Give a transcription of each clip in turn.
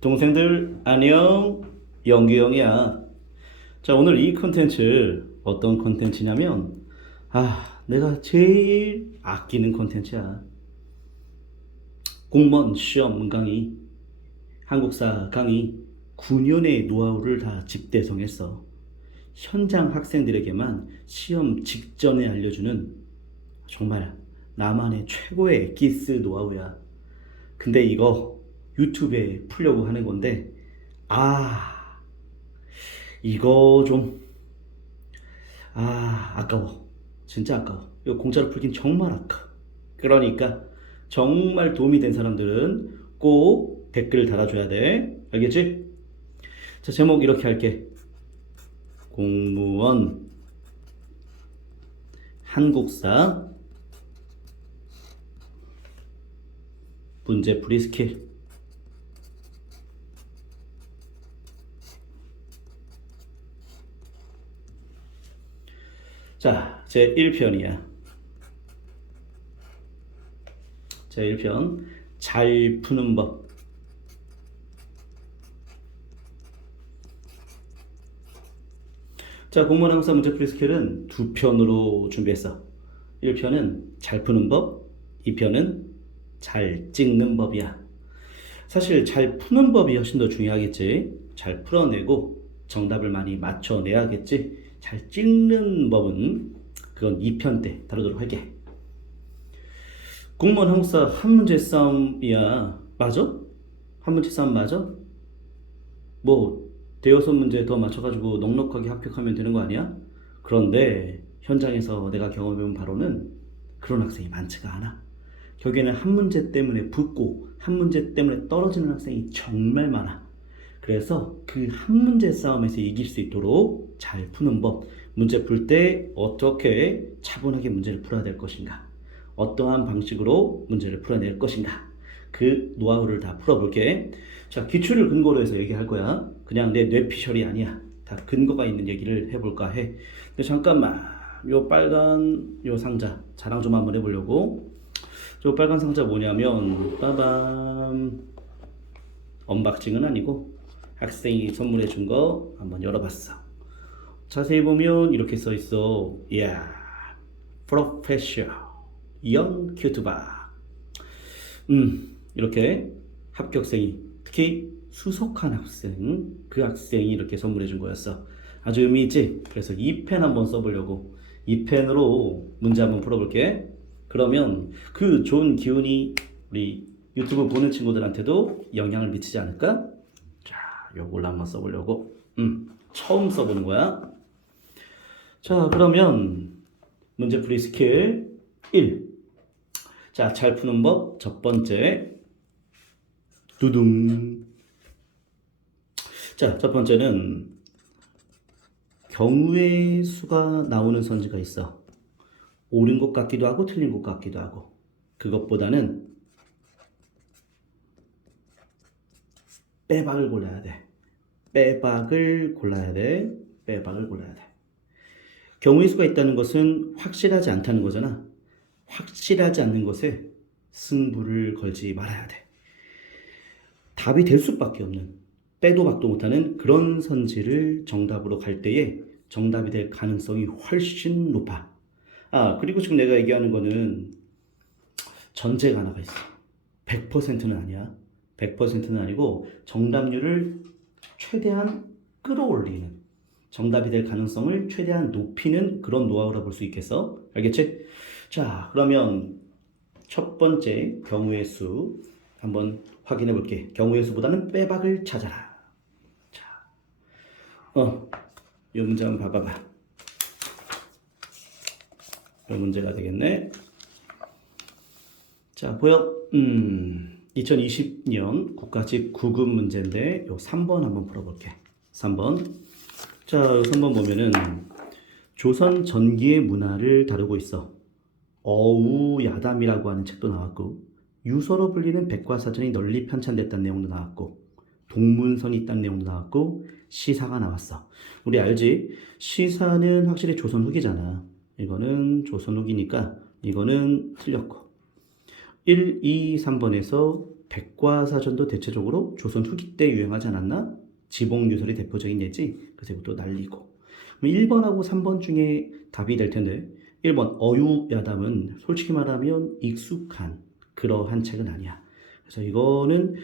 동생들 안녕, 영규형이야. 자, 오늘 이 컨텐츠 어떤 컨텐츠냐면 내가 제일 아끼는 컨텐츠야. 공무원 시험 강의, 한국사 강의 9년의 노하우를 다 집대성했어. 현장 학생들에게만 시험 직전에 알려주는 정말 나만의 최고의 엑기스 노하우야. 근데 이거 유튜브에 풀려고 하는 건데 아 이거 좀 아까워. 진짜 아까워. 이거 공짜로 풀긴 정말 아까워. 그러니까 정말 도움이 된 사람들은 꼭 댓글 달아줘야 돼. 알겠지? 자, 제목 이렇게 할게. 공무원 한국사 문제풀이 스킬. 자, 제 1편이야. 제 1편 잘 푸는 법. 자, 공무원 항사 문제풀이 스킬은 두 편으로 준비했어. 1편은 잘 푸는 법, 2편은 잘 찍는 법이야. 사실 잘 푸는 법이 훨씬 더 중요하겠지. 잘 풀어내고 정답을 많이 맞춰내야겠지. 잘 찍는 법은 그건 2편 때 다루도록 할게. 공무원 항사 한 문제 싸움이야. 맞아? 한 문제 싸움 맞아? 뭐 대여섯 문제 더 맞춰가지고 넉넉하게 합격하면 되는 거 아니야? 그런데 현장에서 내가 경험해본 바로는 그런 학생이 많지가 않아. 결국에는 한 문제 때문에 붙고 한 문제 때문에 떨어지는 학생이 정말 많아. 그래서 그 한 문제 싸움에서 이길 수 있도록 잘 푸는 법, 문제 풀 때 어떻게 차분하게 문제를 풀어야 될 것인가, 어떠한 방식으로 문제를 풀어낼 것인가, 그 노하우를 다 풀어볼게. 자, 기출을 근거로 해서 얘기할 거야. 그냥 내 뇌피셜이 아니야. 다 근거가 있는 얘기를 해볼까 해. 근데 잠깐만, 요 빨간 요 상자 자랑 좀 한번 해보려고. 저 빨간 상자 뭐냐면 빠밤, 언박싱은 아니고 학생이 선물해 준 거 한번 열어봤어. 자세히 보면 이렇게 써 있어. 이야, 프로페셔널 영 큐튜버. 이렇게 합격생이, 특히 수석한 학생, 그 학생이 이렇게 선물해 준 거였어. 아주 의미 있지? 그래서 이 펜 한번 써보려고. 이 펜으로 문제 한번 풀어볼게. 그러면 그 좋은 기운이 우리 유튜브 보는 친구들한테도 영향을 미치지 않을까? 자, 요걸로 한번 써보려고. 처음 써보는 거야. 자, 그러면 문제풀이 스킬 1. 자, 잘 푸는 법 첫 번째. 두둥. 자, 첫 번째는 경우의 수가 나오는 선지가 있어. 옳은 것 같기도 하고 틀린 것 같기도 하고. 그것보다는 빼박을 골라야 돼. 빼박을 골라야 돼. 빼박을 골라야 돼. 경우의 수가 있다는 것은 확실하지 않다는 거잖아. 확실하지 않는 것에 승부를 걸지 말아야 돼. 답이 될 수밖에 없는, 빼도 박도 못하는 그런 선지를 정답으로 갈 때에 정답이 될 가능성이 훨씬 높아. 그리고 지금 내가 얘기하는 거는 전제가 하나가 있어. 100%는 아니야. 100%는 아니고 정답률을 최대한 끌어올리는, 정답이 될 가능성을 최대한 높이는 그런 노하우라 볼 수 있겠어? 알겠지? 자, 그러면 첫 번째 경우의 수 한번 확인해 볼게. 경우의 수보다는 빼박을 찾아라. 자, 이 문제 한번 봐봐봐. 이 문제가 되겠네. 자, 보여? 2020년 국가직 9급 문제인데 요 3번 한번 풀어볼게. 3번. 자, 3번 보면은 조선 전기의 문화를 다루고 있어. 어우야담이라고 하는 책도 나왔고, 유서로 불리는 백과사전이 널리 편찬됐다는 내용도 나왔고, 동문선이 있다는 내용도 나왔고, 시사가 나왔어. 우리 알지? 시사는 확실히 조선 후기잖아. 이거는 조선 후기니까 이거는 틀렸고, 1, 2, 3번에서 백과사전도 대체적으로 조선 후기 때 유행하지 않았나? 지봉유설이 대표적인 예지. 그래서 이것도 날리고. 그럼 1번하고 3번 중에 답이 될 텐데 1번 어유야담은 솔직히 말하면 익숙한 그러한 책은 아니야. 그래서 이거는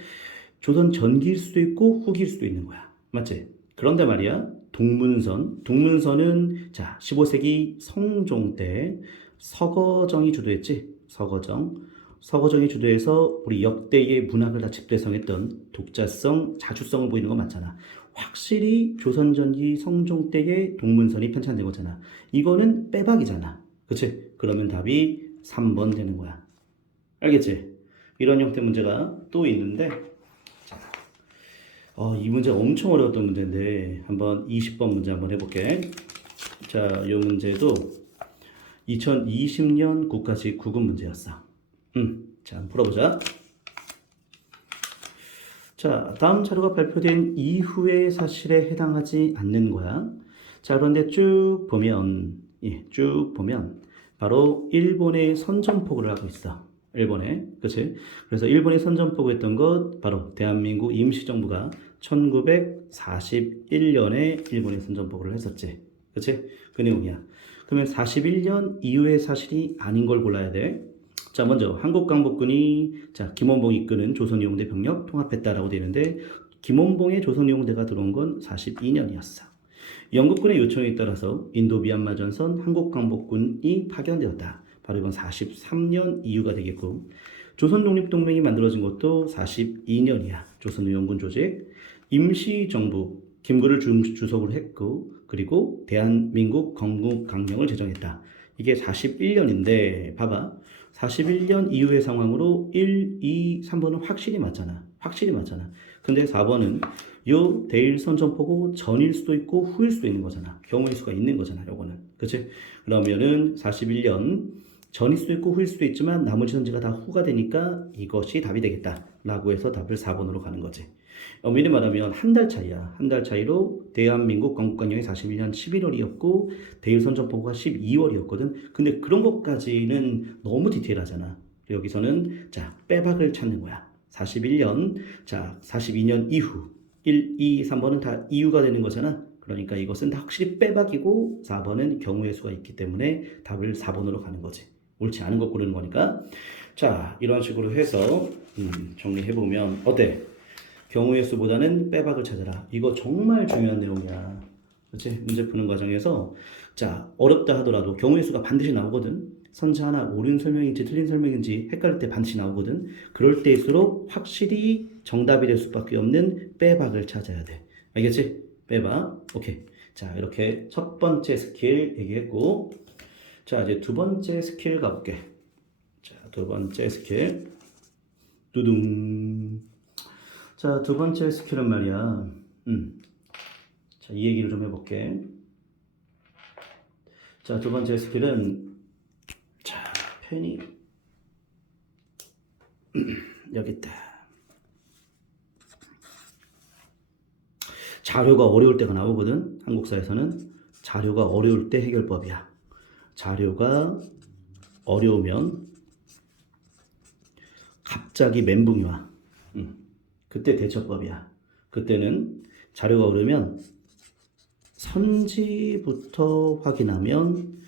조선 전기일 수도 있고 후기일 수도 있는 거야. 맞지? 그런데 말이야. 동문선은 자 15세기 성종 때 서거정이 주도했지. 서거정이 주도해서 우리 역대의 문학을 다 집대성했던 독자성, 자주성을 보이는 거 맞잖아. 확실히 조선전기 성종 때의 동문선이 편찬된 거잖아. 이거는 빼박이잖아. 그치? 그러면 답이 3번 되는 거야. 알겠지? 이런 형태 문제가 또 있는데 이 문제 엄청 어려웠던 문제인데 한번 20번 문제 한번 해볼게. 자, 이 문제도 2020년 국가직 9급 문제였어. 자, 한번 풀어보자. 자, 다음 자료가 발표된 이후의 사실에 해당하지 않는 거야. 자, 그런데 쭉 보면 바로 일본의 선전포고를 하고 있어. 일본에, 그치? 그래서 일본이 선전포고 했던 것 바로 대한민국 임시정부가 1941년에 일본이 선전포고를 했었지. 그치? 그 내용이야. 그러면 41년 이후의 사실이 아닌 걸 골라야 돼. 자, 먼저 한국광복군이 김원봉이 이끄는 조선이용대 병력 통합했다라고 되어 있는데 김원봉의 조선이용대가 들어온 건 42년이었어. 영국군의 요청에 따라서 인도 미얀마 전선 한국광복군이 파견되었다. 바로 이건 43년 이후가 되겠고 조선독립동맹이 만들어진 것도 42년이야. 조선의용군 조직, 임시정부 김구를 주석으로 했고 그리고 대한민국 건국강령을 제정했다. 이게 41년인데 봐봐. 41년 이후의 상황으로 1, 2, 3번은 확실히 맞잖아. 근데 4번은 요 대일 선전포고 전일 수도 있고 후일 수도 있는 거잖아. 경우의 수가 있는 거잖아. 요거는. 그치? 그러면은 41년 전일 수도 있고 후일 수도 있지만 나머지 선지가 다 후가 되니까 이것이 답이 되겠다. 라고 해서 답을 4번으로 가는 거지. 미리 말하면 한 달 차이야. 한 달 차이로 대한민국 건국강령이 41년 11월이었고 대일 선전포고가 12월이었거든. 근데 그런 것까지는 너무 디테일하잖아. 여기서는 자 빼박을 찾는 거야. 41년, 자 42년 이후 1, 2, 3번은 다 이유가 되는 거잖아. 그러니까 이것은 다 확실히 빼박이고 4번은 경우의 수가 있기 때문에 답을 4번으로 가는 거지. 옳지 않은 거 고르는 거니까. 자 이런 식으로 해서 정리해보면 어때? 경우의 수보다는 빼박을 찾아라. 이거 정말 중요한 내용이야. 그렇지? 문제 푸는 과정에서 자 어렵다 하더라도 경우의 수가 반드시 나오거든. 선지 하나 옳은 설명인지 틀린 설명인지 헷갈릴 때 반드시 나오거든. 그럴 때일수록 확실히 정답이 될 수밖에 없는 빼박을 찾아야 돼. 알겠지? 빼박. 오케이. 자 이렇게 첫 번째 스킬 얘기했고 자 이제 두 번째 스킬 가볼게. 자 두 번째 스킬 두둥. 자, 두 번째 스킬은 말이야. 자, 이 얘기를 좀 해볼게. 자, 두 번째 스킬은 자, 펜이 여기 있다. 자료가 어려울 때가 나오거든. 한국사에서는 자료가 어려울 때 해결법이야. 자료가 어려우면 갑자기 멘붕이 와. 그때 대처법이야. 그때는 자료가 어려우면 선지부터 확인하면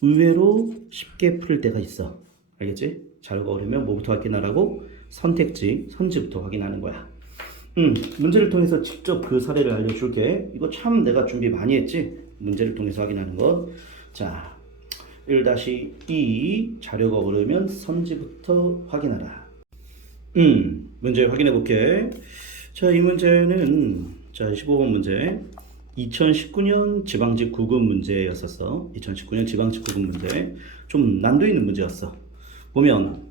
의외로 쉽게 풀 때가 있어. 알겠지? 자료가 어려우면 뭐부터 확인하라고? 선택지, 선지부터 확인하는 거야. 문제를 통해서 직접 그 사례를 알려줄게. 이거 참 내가 준비 많이 했지? 문제를 통해서 확인하는 것. 자, 1-2 자료가 어려우면 선지부터 확인하라. 문제 확인해 볼게. 자, 이 문제는 자, 15번 문제. 2019년 지방직 9급 문제였었어. 2019년 지방직 9급 문제. 좀 난도 있는 문제였어. 보면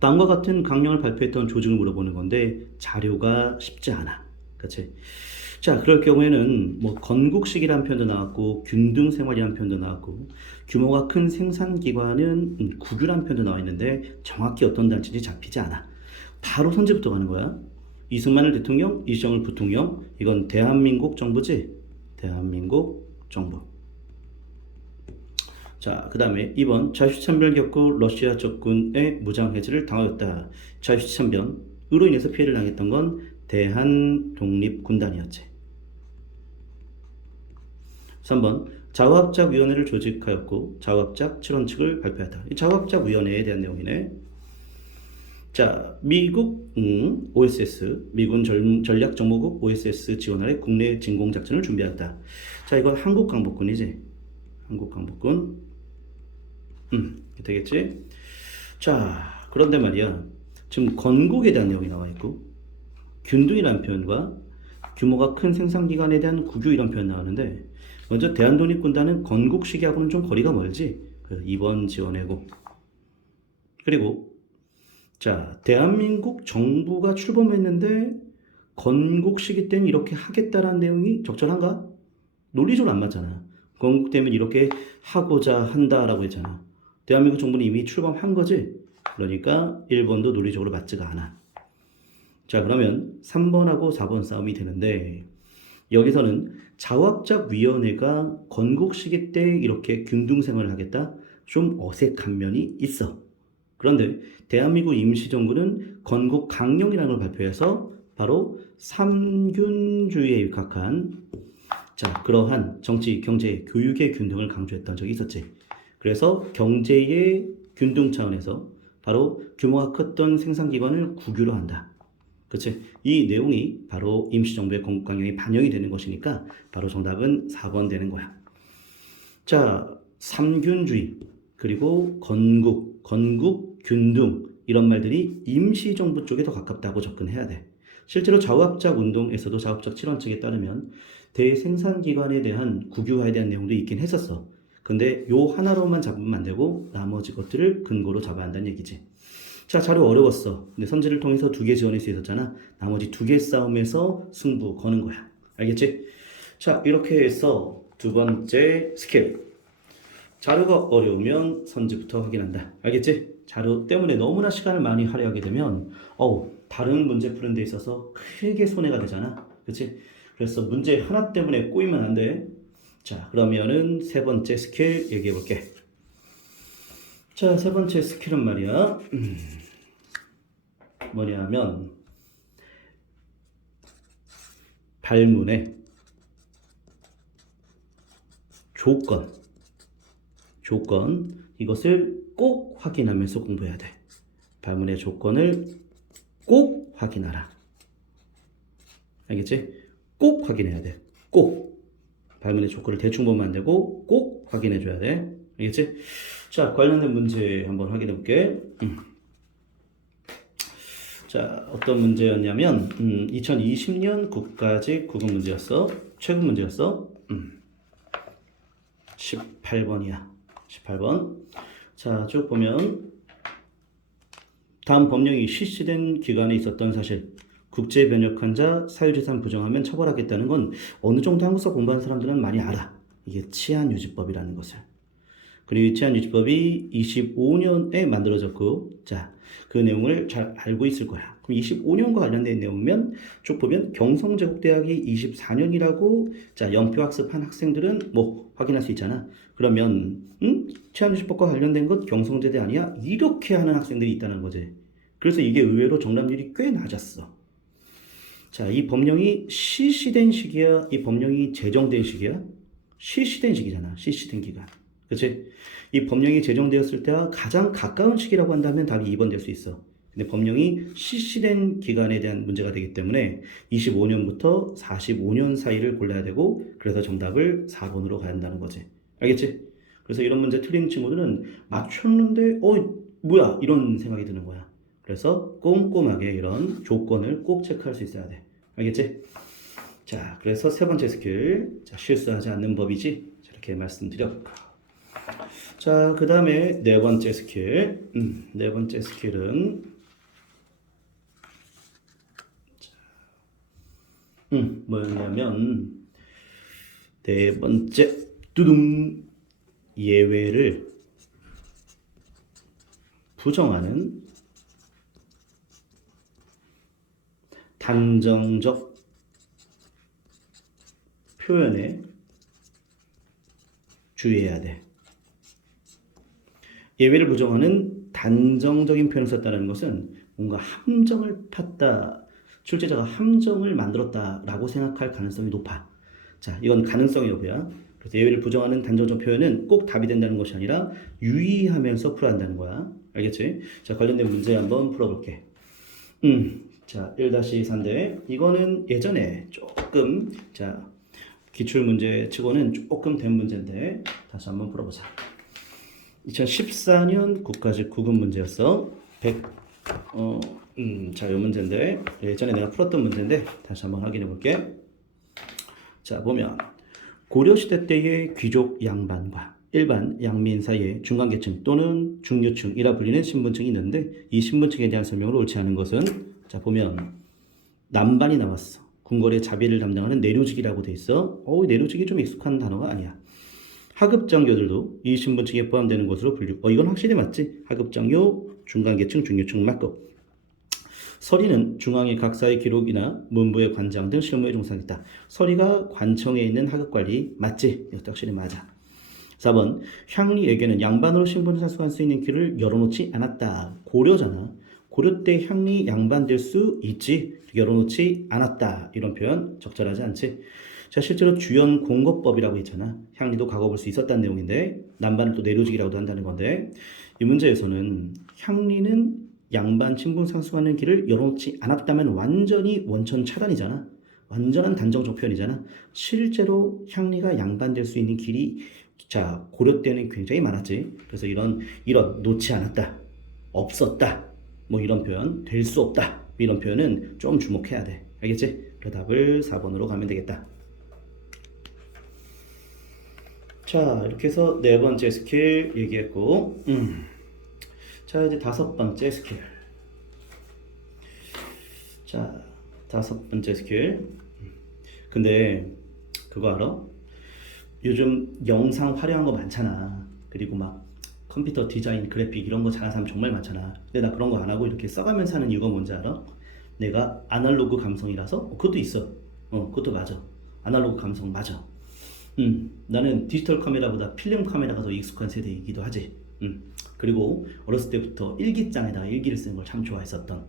다음과 같은 강령을 발표했던 조직을 물어보는 건데 자료가 쉽지 않아. 그렇지? 자, 그럴 경우에는 뭐 건국식이라는 표현도 나왔고 균등생활이라는 표현도 나왔고 규모가 큰 생산기관은 국유라는 표현도 나와 있는데 정확히 어떤 단체인지 잡히지 않아. 바로 선지부터 가는 거야. 이승만을 대통령, 이시정을 부통령. 이건 대한민국 정부지? 대한민국 정부. 자, 그 다음에 2번 자유시참변을 겪고 러시아 적군의 무장해제를 당하였다. 자유시참변 인해서 피해를 당했던 건 대한독립군단이었지. 3번 자화합작위원회를 조직하였고 자화합작 7원칙을 발표했다. 이 자화합작위원회에 대한 내용이네. 자, 미국 OSS, 미군 전략정보국 OSS 지원하에 국내 진공작전을 준비했다. 자, 이건 한국강복군이지. 한국강복군. 되겠지? 자, 그런데 말이야. 지금 건국에 대한 내용이 나와 있고, 균등이라는 표현과 규모가 큰 생산기관에 대한 국유 이런 표현 나오는데, 먼저 대한독립군단은 건국 시기하고는 좀 거리가 멀지. 그 2번 지원해고. 그리고 자, 대한민국 정부가 출범했는데 건국 시기 때는 이렇게 하겠다라는 내용이 적절한가? 논리적으로 안 맞잖아. 건국되면 이렇게 하고자 한다라고 했잖아. 대한민국 정부는 이미 출범한 거지. 그러니까 1번도 논리적으로 맞지가 않아. 자, 그러면 3번하고 4번 싸움이 되는데 여기서는 자화합작위원회가 건국 시기 때 이렇게 균등생활을 하겠다? 좀 어색한 면이 있어. 그런데 대한민국 임시정부는 건국 강령이라는 걸 발표해서 바로 삼균주의에 입각한 자, 그러한 정치, 경제, 교육의 균등을 강조했던 적이 있었지. 그래서 경제의 균등 차원에서 바로 규모가 컸던 생산기관을 국유로 한다. 그치? 이 내용이 바로 임시정부의 건국 강령에 반영이 되는 것이니까 바로 정답은 4번 되는 거야. 자, 삼균주의 그리고 건국, 균등 이런 말들이 임시정부 쪽에 더 가깝다고 접근해야 돼. 실제로 자화합작 운동에서도 자화합작 7원칙에 따르면 대생산기관에 대한 국유화에 대한 내용도 있긴 했었어. 근데 요 하나로만 잡으면 안 되고 나머지 것들을 근거로 잡아야 한다는 얘기지. 자, 자료 어려웠어. 근데 선지를 통해서 2개 지원할 수 있었잖아. 나머지 2개 싸움에서 승부 거는 거야. 알겠지? 자, 이렇게 해서 두 번째 스킬. 자료가 어려우면 선지부터 확인한다. 알겠지? 자료 때문에 너무나 시간을 많이 할애하게 되면 다른 문제 푸는 데 있어서 크게 손해가 되잖아. 그치? 그래서 문제 하나 때문에 꼬이면 안 돼. 자, 그러면은 세 번째 스킬 얘기해 볼게. 자, 세 번째 스킬은 말이야. 뭐냐면 발문의 조건 이것을 꼭 확인하면서 공부해야 돼. 발문의 조건을 꼭 확인하라. 알겠지? 꼭 확인해야 돼. 꼭. 발문의 조건을 대충 보면 안 되고 꼭 확인해 줘야 돼. 알겠지? 자, 관련된 문제 한번 확인해 볼게. 자, 어떤 문제였냐면 2020년 국가직 국어 문제였어. 최근 문제였어. 18번이야. 18번. 자, 쭉 보면 다음 법령이 실시된 기간에 있었던 사실. 국제 변역한 자 사유재산 부정하면 처벌하겠다는 건 어느 정도 한국사 공부하는 사람들은 많이 알아. 이게 치안유지법이라는 것을. 그리고 이 치안유지법이 25년에 만들어졌고, 자, 그 내용을 잘 알고 있을 거야. 그럼 25년과 관련된 내용이면 쭉 보면 경성제국대학이 24년이라고 자, 연표학습한 학생들은 뭐 확인할 수 있잖아. 그러면 치안유지법과 관련된 것 경성제대 아니야? 이렇게 하는 학생들이 있다는 거지. 그래서 이게 의외로 정답률이 꽤 낮았어. 자, 이 법령이 실시된 시기야? 이 법령이 제정된 시기야? 실시된 시기잖아. 실시된 기간. 그치? 이 법령이 제정되었을 때와 가장 가까운 시기라고 한다면 답이 2번 될 수 있어. 근데 법령이 실시된 기간에 대한 문제가 되기 때문에 25년부터 45년 사이를 골라야 되고 그래서 정답을 4번으로 가야 한다는 거지. 알겠지? 그래서 이런 문제 틀린 친구들은 맞췄는데 뭐야? 이런 생각이 드는 거야. 그래서 꼼꼼하게 이런 조건을 꼭 체크할 수 있어야 돼. 알겠지? 자, 그래서 세 번째 스킬. 자, 실수하지 않는 법이지. 이렇게 말씀드렸고. 자, 그 다음에 네 번째 스킬. 네 번째 스킬은 뭐였냐면 네 번째 뚜둥 예외를 부정하는 단정적 표현에 주의해야 돼. 예외를 부정하는 단정적인 표현을 썼다는 것은 뭔가 함정을 팠다. 출제자가 함정을 만들었다라고 생각할 가능성이 높아. 자, 이건 가능성의 여부야. 그래서 예외를 부정하는 단정적 표현은 꼭 답이 된다는 것이 아니라 유의하면서 풀어야 한다는 거야. 알겠지? 자, 관련된 문제 한번 풀어볼게. 자, 1-4인데 이거는 예전에 조금 자 기출 문제 치고는 조금 된 문제인데 다시 한번 풀어보자. 2014년 국가직 9급 문제였어. 자, 이 문제인데 예전에 내가 풀었던 문제인데 다시 한번 확인해 볼게. 자, 보면 고려시대 때의 귀족 양반과 일반 양민 사이에 중간계층 또는 중류층이라 불리는 신분층이 있는데 이 신분층에 대한 설명을 옳지 않은 것은 자, 보면 남반이 나왔어. 궁궐의 자비를 담당하는 내류직이라고 돼 있어. 내류직이 좀 익숙한 단어가 아니야. 하급장교들도 이 신분층에 포함되는 것으로 분류. 이건 확실히 맞지? 하급장교, 중간계층, 중류층 맞고. 서리는 중앙의 각사의 기록이나 문부의 관장 등 실무에 종사했다. 서리가 관청에 있는 하급관리 맞지? 이것도 확실히 맞아. 4번 향리에게는 양반으로 신분을 사수할 수 있는 길을 열어놓지 않았다. 고려잖아. 고려 때 향리 양반 될 수 있지. 열어놓지 않았다. 이런 표현 적절하지 않지? 자, 실제로 주연 공거법이라고 있잖아. 향리도 과거볼 수 있었다는 내용인데 남반을 또 내로직이라고도 한다는 건데 이 문제에서는 향리는 양반 신분 상승하는 길을 열어놓지 않았다면 완전히 원천 차단이잖아. 완전한 단정적 표현이잖아. 실제로 향리가 양반될 수 있는 길이 자 고려 때는 굉장히 많았지. 그래서 이런 놓지 않았다, 없었다, 뭐 이런 표현, 될 수 없다 이런 표현은 좀 주목해야 돼. 알겠지? 그 답을 4번으로 가면 되겠다. 자, 이렇게 해서 네 번째 스킬 얘기했고, 자, 이제 다섯 번째 스킬. 자, 다섯 번째 스킬. 근데 그거 알아? 요즘 영상 화려한 거 많잖아. 그리고 막 컴퓨터 디자인, 그래픽 이런 거 잘하는 사람 정말 많잖아. 근데 나 그런 거 안 하고 이렇게 써가면서 하는 이유가 뭔지 알아? 내가 아날로그 감성이라서 그것도 있어. 그것도 맞아. 아날로그 감성 맞아. 나는 디지털 카메라보다 필름 카메라가 더 익숙한 세대이기도 하지. 그리고 어렸을 때부터 일기장에다가 일기를 쓰는 걸 참 좋아했었던.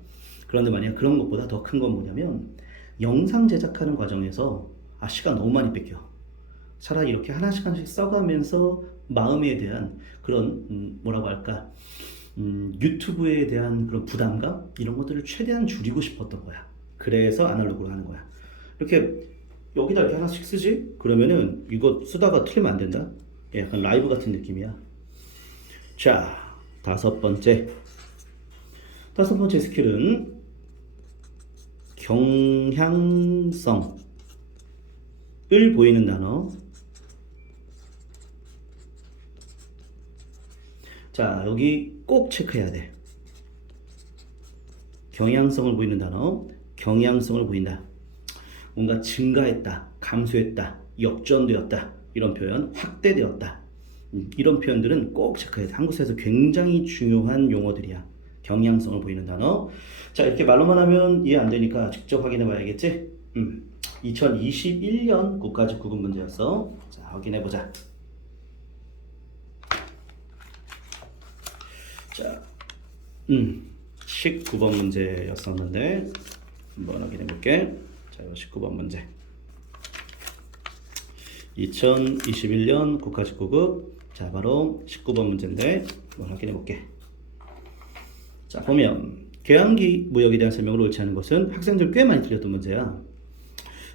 그런데 만약 그런 것보다 더 큰 건 뭐냐면 영상 제작하는 과정에서 시간 너무 많이 뺏겨. 차라리 이렇게 하나씩 써가면서 마음에 대한 그런 뭐라고 할까 유튜브에 대한 그런 부담감 이런 것들을 최대한 줄이고 싶었던 거야. 그래서 아날로그로 하는 거야. 이렇게 여기다 이렇게 하나씩 쓰지? 그러면은 이거 쓰다가 틀리면 안 된다. 약간 라이브 같은 느낌이야. 자, 다섯 번째 스킬은 경향성을 보이는 단어. 자, 여기 꼭 체크해야 돼. 경향성을 보이는 단어. 경향성을 보인다. 뭔가 증가했다, 감소했다, 역전되었다 이런 표현, 확대되었다 이런 표현들은 꼭 체크해야 돼. 한국사에서 굉장히 중요한 용어들이야. 경향성을 보이는 단어. 자, 이렇게 말로만 하면 이해 안 되니까 직접 확인해 봐야겠지? 2021년 국가직 9급 문제였어. 자, 확인해 보자. 자, 19번 문제였었는데 한번 확인해 볼게. 자, 19번 문제. 2021년 국가직 9급. 자, 바로 19번 문제인데 한번 확인해 볼게. 자, 보면 개항기 무역에 대한 설명을 옳지 않은 것은 학생들 꽤 많이 틀렸던 문제야.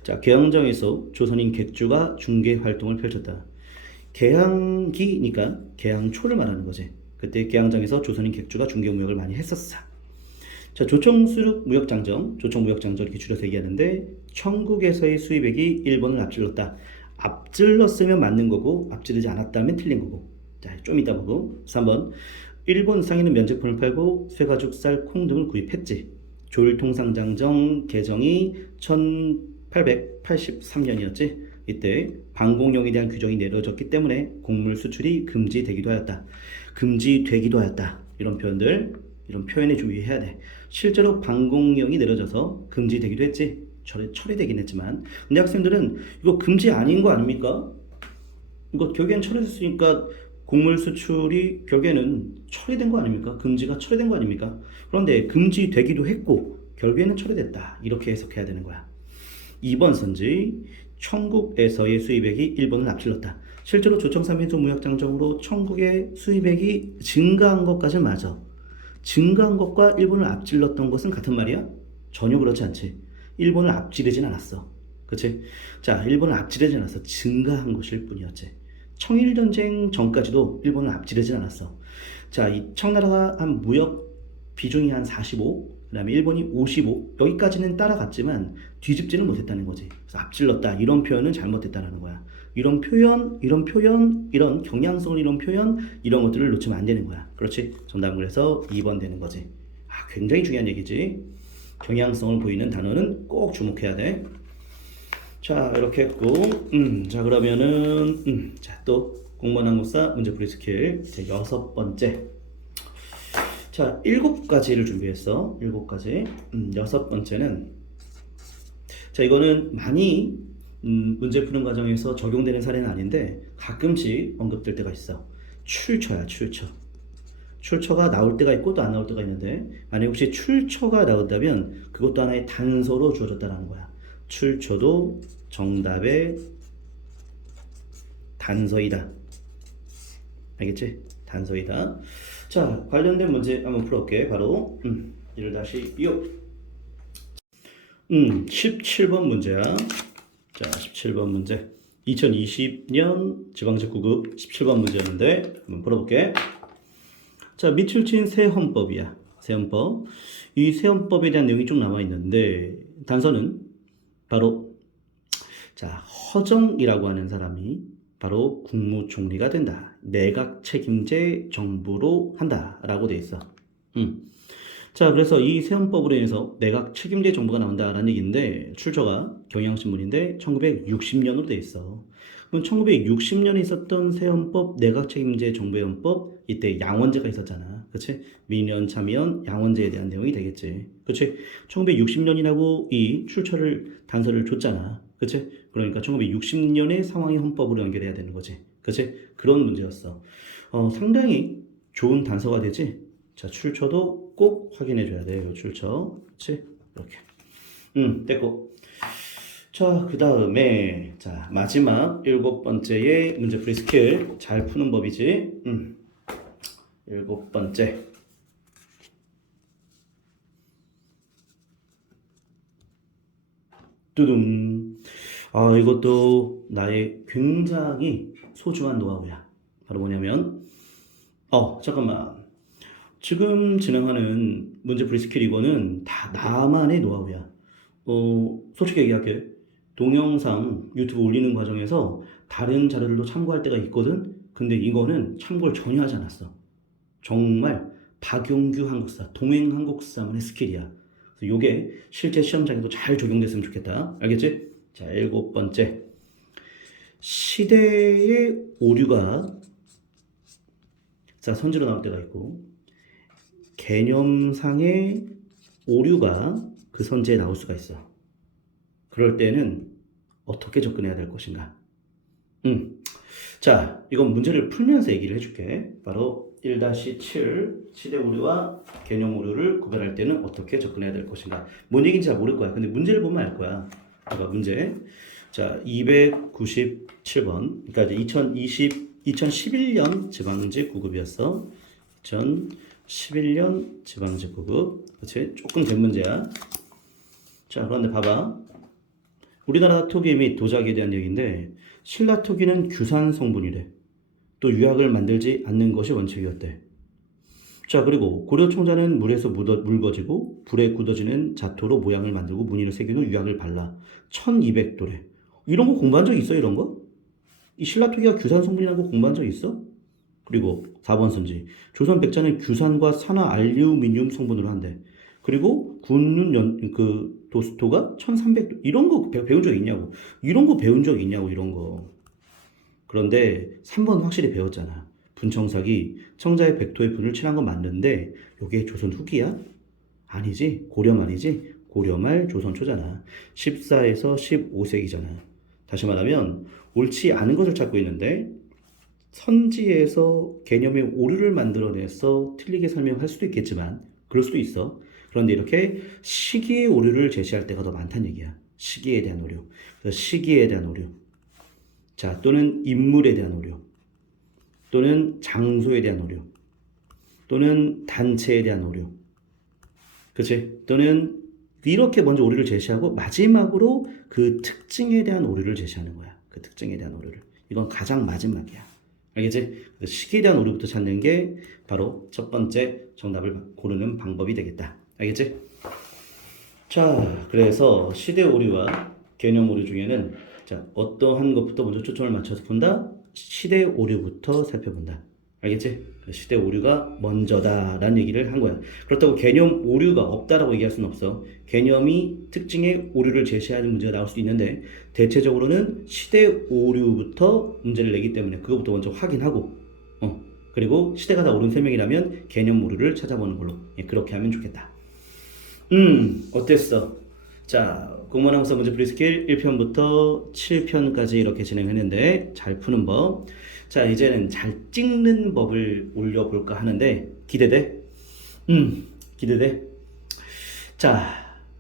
자, 개항장에서 조선인 객주가 중개 활동을 펼쳤다. 개항기니까 개항초를 말하는 거지. 그때 개항장에서 조선인 객주가 중개 무역을 많이 했었어. 자, 조총무역장정 이렇게 줄여서 얘기하는데 청국에서의 수입액이 일본을 앞질렀다. 앞질렀으면 맞는 거고 앞지르지 않았다면 틀린 거고. 자, 좀 이따 보고. 3번 일본 상인은 면제품을 팔고 쇠가죽, 쌀, 콩 등을 구입했지. 조일통상장정 개정이 1883년이었지. 이때 방공용에 대한 규정이 내려졌기 때문에 곡물 수출이 금지되기도 하였다. 이런 표현들, 이런 표현에 주의해야 돼. 실제로 방공령이 내려져서 금지되기도 했지. 처리되긴 했지만 근데 학생들은 이거 금지 아닌 거 아닙니까? 이거 결국엔 처리됐으니까 곡물 수출이 결국에는 처리된 거 아닙니까? 금지가 처리된 거 아닙니까? 그런데 금지되기도 했고 결국에는 처리됐다. 이렇게 해석해야 되는 거야. 2번 선지, 청국에서의 수입액이 일본을 앞질렀다. 실제로 조청산민소 무역장정으로 청국의 수입액이 증가한 것까지 맞아. 증가한 것과 일본을 앞질렀던 것은 같은 말이야? 전혀 그렇지 않지. 일본을 앞지르진 않았어. 그치? 자, 일본을 앞지르진 않았어. 증가한 것일 뿐이었지. 청일전쟁 전까지도 일본을 앞지르진 않았어. 자, 이 청나라가 한 무역 비중이 한 45, 그 다음에 일본이 55, 여기까지는 따라갔지만 뒤집지는 못했다는 거지. 그래서 앞질렀다. 이런 표현은 잘못됐다는 거야. 이런 표현, 이런 경향성을 이런 표현, 이런 것들을 놓치면 안 되는 거야. 그렇지? 정답은 그래서 2번 되는 거지. 아, 굉장히 중요한 얘기지. 경향성을 보이는 단어는 꼭 주목해야 돼. 자, 이렇게 했고, 자, 그러면은, 자, 또 공무원 항목사 문제 풀이 스킬 이제 6번째. 자, 7가지를 준비했어. 7가지. 6번째는, 자, 이거는 많이 문제 푸는 과정에서 적용되는 사례는 아닌데 가끔씩 언급될 때가 있어. 출처야, 출처. 출처가 나올 때가 있고 또 안 나올 때가 있는데, 만약 혹시 출처가 나온다면 그것도 하나의 단서로 주어졌다는 거야. 출처도 정답의 단서이다. 알겠지? 단서이다. 자, 관련된 문제 한번 풀어볼게. 바로 1-2호 17번 문제야. 자, 17번 문제. 2020년 지방직 9급 17번 문제였는데 한번 풀어볼게. 자, 밑줄 친 새헌법이야. 새헌법. 이 새헌법에 대한 내용이 쭉 남아 있는데 단서는 바로, 자, 허정이라고 하는 사람이 바로 국무총리가 된다. 내각 책임제 정부로 한다라고 돼 있어. 자, 그래서 이 새헌법으로 인해서 내각 책임제 정부가 나온다라는 얘기인데 출처가 경향신문인데 1960년으로 돼 있어. 그럼 1960년에 있었던 새헌법 내각 책임제 정부의 헌법, 이때 양원제가 있었잖아. 그치? 민원, 참여연, 양원제에 대한 내용이 되겠지. 그치? 1960년이라고 이 출처를 단서를 줬잖아. 그치? 그러니까 1960년의 상황이 헌법으로 연결해야 되는 거지. 그치? 그런 문제였어. 상당히 좋은 단서가 되지? 자, 출처도 꼭 확인해 줘야 돼요. 출처. 그치? 이렇게. 됐고. 자, 그 다음에, 자, 마지막 7번째의 문제풀이 스킬. 잘 푸는 법이지. 7번째. 뚜둥. 아, 이것도 나의 굉장히 소중한 노하우야. 바로 뭐냐면, 잠깐만. 지금 진행하는 문제풀이 스킬 이거는 다 나만의 노하우야. 솔직히 얘기할게. 동영상 유튜브 올리는 과정에서 다른 자료들도 참고할 때가 있거든. 근데 이거는 참고를 전혀 하지 않았어. 정말 박용규 한국사, 동행 한국사만의 스킬이야. 그래서 이게 실제 시험장에도 잘 적용됐으면 좋겠다. 알겠지? 자, 7번째. 시대의 오류가, 자, 선지로 나올 때가 있고 개념상의 오류가 그 선지에 나올 수가 있어. 그럴 때는 어떻게 접근해야 될 것인가? 자, 이건 문제를 풀면서 얘기를 해줄게. 바로 1-7 시대 오류와 개념 오류를 구별할 때는 어떻게 접근해야 될 것인가? 뭔 얘기인지 잘 모를 거야. 근데 문제를 보면 알 거야. 그러니까 문제. 자, 297번. 그러니까 이제 2011년 지방직 9급이었어. 2011년 지방직 9급. 그렇지? 조금 된 문제야. 자, 그런데 봐봐. 우리나라 토기 및 도자기에 대한 얘기인데 신라 토기는 규산 성분이래. 또 유약을 만들지 않는 것이 원칙이었대. 자, 그리고 고려 청자는 물에서 묽어지고 불에 굳어지는 자토로 모양을 만들고 무늬를 새긴 후 유약을 발라 1200도래. 이런 거 공부한 적 있어? 이런 거? 이 신라 토기가 규산 성분이라는 거 공부한 적 있어? 그리고 4번 선지. 조선 백자는 규산과 산화 알루미늄 성분으로 한대. 그리고 굳는 도수토가 1300도. 이런 거 배운 적 있냐고. 이런 거 배운 적 있냐고, 이런 거. 그런데 3번 확실히 배웠잖아. 분청삭이 청자의 백토에 분을 칠한 건 맞는데 이게 조선 후기야? 아니지. 고려 말이지. 고려 말 조선 초잖아. 14에서 15세기잖아. 다시 말하면 옳지 않은 것을 찾고 있는데 선지에서 개념의 오류를 만들어내서 틀리게 설명할 수도 있겠지만 그럴 수도 있어. 그런데 이렇게 시기의 오류를 제시할 때가 더 많다는 얘기야. 시기에 대한 오류. 그래서 시기에 대한 오류. 자, 또는 인물에 대한 오류. 또는 장소에 대한 오류. 또는 단체에 대한 오류. 그치? 또는 이렇게 먼저 오류를 제시하고 마지막으로 그 특징에 대한 오류를 제시하는 거야. 그 특징에 대한 오류를. 이건 가장 마지막이야. 알겠지? 시기에 대한 오류부터 찾는 게 바로 첫 번째 정답을 고르는 방법이 되겠다. 알겠지? 자, 그래서 시대 오류와 개념 오류 중에는 자, 어떠한 것부터 먼저 초점을 맞춰서 본다? 시대 오류부터 살펴본다. 알겠지? 시대 오류가 먼저다라는 얘기를 한 거야. 그렇다고 개념 오류가 없다라고 얘기할 수는 없어. 개념이 특징의 오류를 제시하는 문제가 나올 수도 있는데 대체적으로는 시대 오류부터 문제를 내기 때문에 그것부터 먼저 확인하고 그리고 시대가 다 옳은 설명이라면 개념 오류를 찾아보는 걸로 그렇게 하면 좋겠다. 어땠어? 자, 공문항서 문제 풀이 스킬 1편부터 7편까지 이렇게 진행했는데 잘 푸는 법. 자, 이제는 잘 찍는 법을 올려볼까 하는데 기대돼? 기대돼? 자,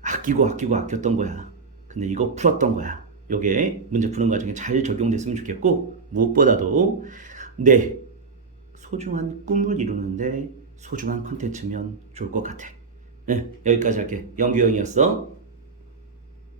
아꼈던 거야. 근데 이거 풀었던 거야. 요게 문제 푸는 과정에 잘 적용됐으면 좋겠고 무엇보다도 내 소중한 꿈을 이루는데 소중한 컨텐츠면 좋을 것 같아. 네, 여기까지 할게. 영규 형이었어.